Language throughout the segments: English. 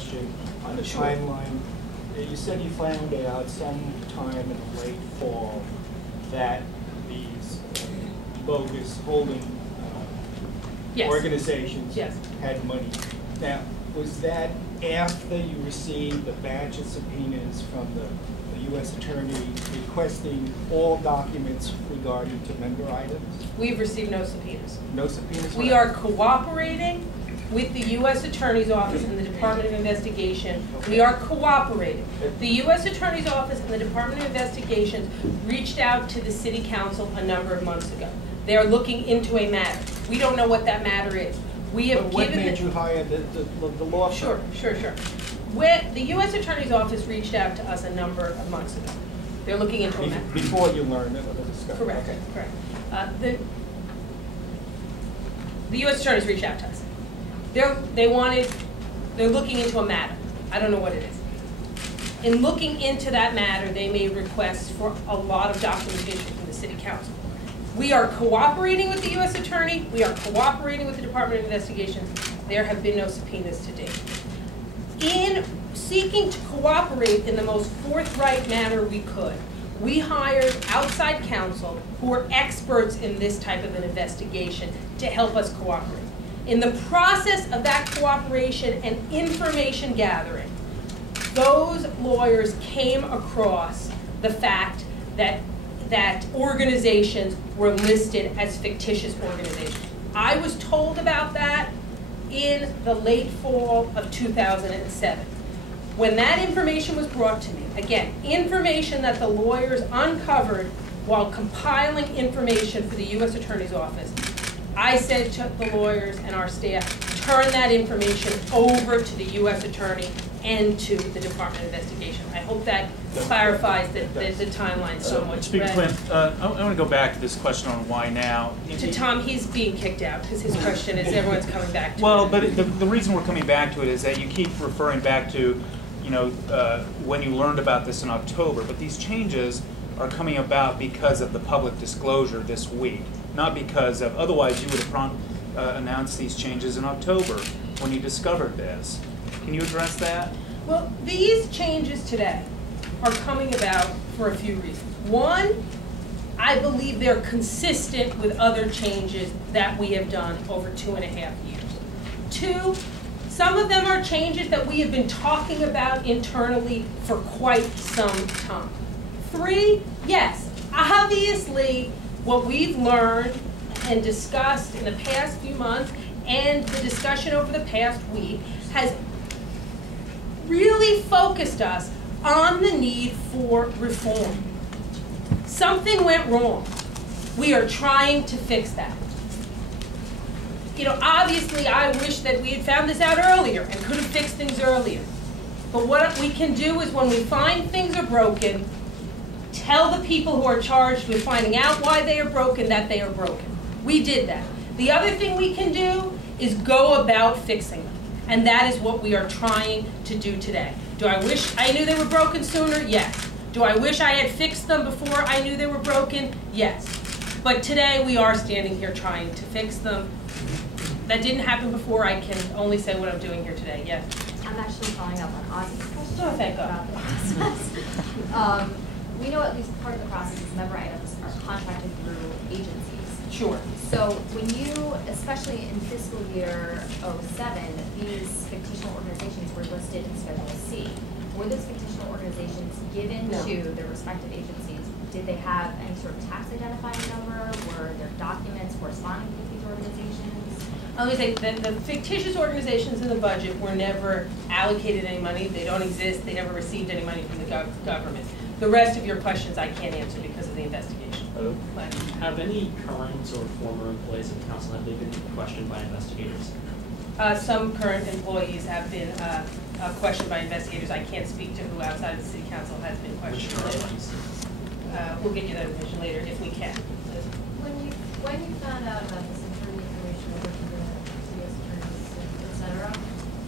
question on the timeline. You said you found out sometime in the late fall that these bogus holding organizations had money. Now, was that after you received the batch of subpoenas from the U.S. Attorney requesting all documents regarding to member items? We've received no subpoenas. No subpoenas? We are cooperating with the U.S. Attorney's Office and the Department of Investigation. Okay. We are cooperating. The U.S. Attorney's Office and the Department of Investigations reached out to the City Council a number of months ago. They are looking into a matter. We don't know what that matter is. We have but what made you hire the law firm? Sure. When the U.S. Attorney's Office reached out to us a number of months ago. They're looking into a matter. Before you learned of the discovery? Correct. Okay. Correct. The U.S. Attorney's reached out to us. They're looking into a matter. I don't know what it is. In looking into that matter, they made requests for a lot of documentation from the City Council. We are cooperating with the U.S. Attorney. We are cooperating with the Department of Investigations. There have been no subpoenas to date. In seeking to cooperate in the most forthright manner we could, we hired outside counsel who are experts in this type of an investigation to help us cooperate. In the process of that cooperation and information gathering, those lawyers came across the fact that organizations were listed as fictitious organizations. I was told about that in the late fall of 2007. When that information was brought to me, again, information that the lawyers uncovered while compiling information for the U.S. Attorney's Office, I said to the lawyers and our staff, turn that information over to the U.S. Attorney and to the Department of Investigation. I hope that clarifies the timeline somewhat. Speaker Quinn, I want to go back to this question on why now. To Tom, he's being kicked out because his question is everyone's coming back to well, it. But the reason we're coming back to it is that you keep referring back to, when you learned about this in October, but these changes are coming about because of the public disclosure this week, not because of, otherwise you would have announced these changes in October when you discovered this. Can you address that? Well, these changes today are coming about for a few reasons. One, I believe they're consistent with other changes that we have done over 2.5 years. Two, some of them are changes that we have been talking about internally for quite some time. Three, yes, obviously what we've learned and discussed in the past few months and the discussion over the past week has really focused us on the need for reform. Something went wrong. We are trying to fix that. Obviously I wish that we had found this out earlier and could have fixed things earlier. But what we can do is when we find things are broken, tell the people who are charged with finding out why they are broken that they are broken. We did that. The other thing we can do is go about fixing them. And that is what we are trying to do today. Do I wish I knew they were broken sooner? Yes. Do I wish I had fixed them before I knew they were broken? Yes. But today we are standing here trying to fix them. That didn't happen before. I can only say what I'm doing here today. Yes. I'm actually following up on Ozzy's question Oh, thank God. about the process. We know at least part of the process is member items are contracted through agencies. Sure. So when you, especially in fiscal year 07, these fictional organizations were listed in Schedule C. Were those fictional organizations given to their respective agencies? Did they have any sort of tax identifying number? Were there documents corresponding with these organizations? Let me say that the fictitious organizations in the budget were never allocated any money. They don't exist. They never received any money from the government. The rest of your questions I can't answer because of the investigation. Have any current or former employees of the council, have they been questioned by investigators? Some current employees have been questioned by investigators. I can't speak to who outside of the city council has been questioned. We'll get you that information later if we can. When you found out about this internal information over to the U.S. attorneys, et cetera,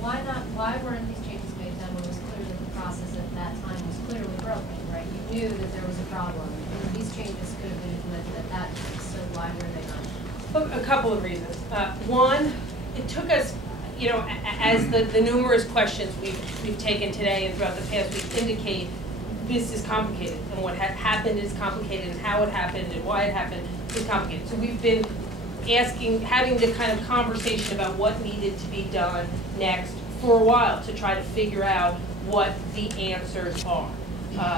why weren't these changes made then when it was clear that the process at that time was clearly broken, right? You knew that there was a problem, and these changes could have been implemented at that time, so why were they not? A couple of reasons. One, it took us, you know, as the numerous questions we've taken today and throughout the past week indicate, this is complicated, and what happened is complicated, and how it happened and why it happened is complicated. So we've been having the kind of conversation about what needed to be done next for a while to try to figure out what the answers are.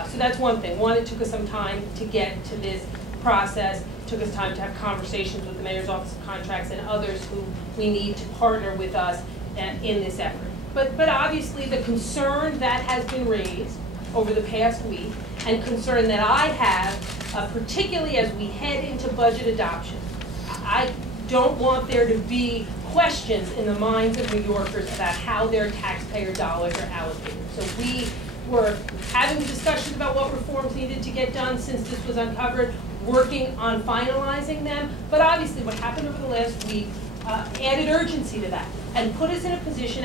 So that's one thing. One, it took us some time to get to this process. It took us time to have conversations with the Mayor's Office of Contracts and others who we need to partner with us in this effort. But obviously the concern that has been raised over the past week, and concern that I have, particularly as we head into budget adoption, I don't want there to be questions in the minds of New Yorkers about how their taxpayer dollars are allocated. So we were having discussions about what reforms needed to get done since this was uncovered, working on finalizing them, but obviously what happened over the last week added urgency to that and put us in a position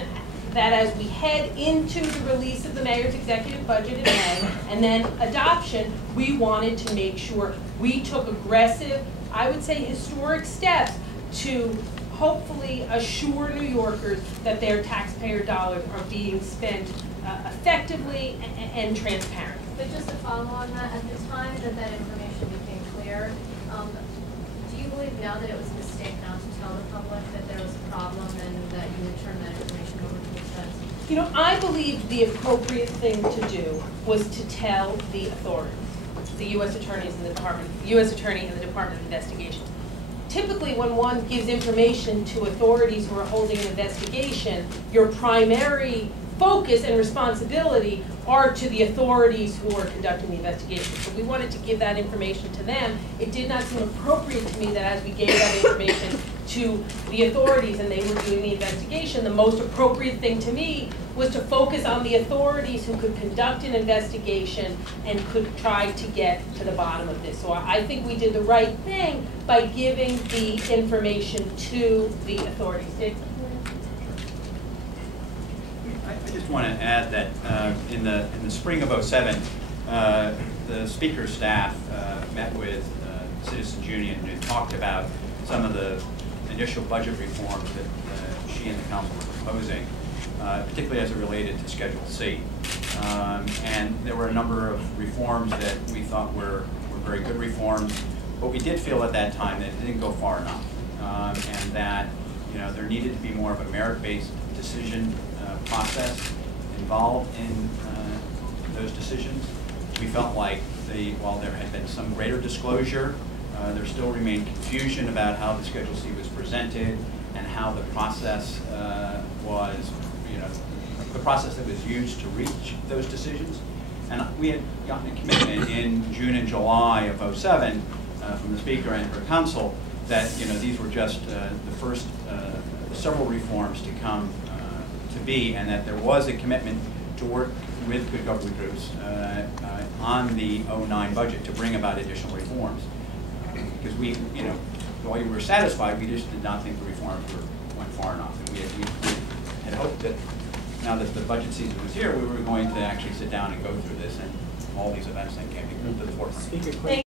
that as we head into the release of the mayor's executive budget in May and then adoption, we wanted to make sure we took aggressive, I would say historic steps to hopefully assure New Yorkers that their taxpayer dollars are being spent effectively and transparent. But just to follow on that, at the time that information became clear, do you believe now that it was a mistake not to tell the public that there was a problem and that you would turn that information over to the feds? You know, I believe the appropriate thing to do was to tell the authorities, the U.S. attorneys and the U.S. Attorney and the Department of Investigation. Typically, when one gives information to authorities who are holding an investigation, your primary focus and responsibility are to the authorities who are conducting the investigation. So we wanted to give that information to them. It did not seem appropriate to me that as we gave that information to the authorities and they were doing the investigation, the most appropriate thing to me was to focus on the authorities who could conduct an investigation and could try to get to the bottom of this. So I think we did the right thing by giving the information to the authorities. I just want to add that in the spring of '07, the Speaker's staff met with Citizens Union and talked about some of the initial budget reforms that she and the council were proposing, particularly as it related to Schedule C. And there were a number of reforms that we thought were very good reforms, but we did feel at that time that it didn't go far enough, and that there needed to be more of a merit-based decision process involved in those decisions. We felt like while there had been some greater disclosure, there still remained confusion about how the Schedule C was presented and how the process was, the process that was used to reach those decisions. And we had gotten a commitment in June and July of '07 from the Speaker and her council that these were just the first several reforms to come to be, and that there was a commitment to work with good government groups on the '09 budget to bring about additional reforms. Because we, while we were satisfied, we just did not think the reforms went far enough. And we had hoped that now that the budget season was here, we were going to actually sit down and go through this, and all these events then came to the forefront. Speaker,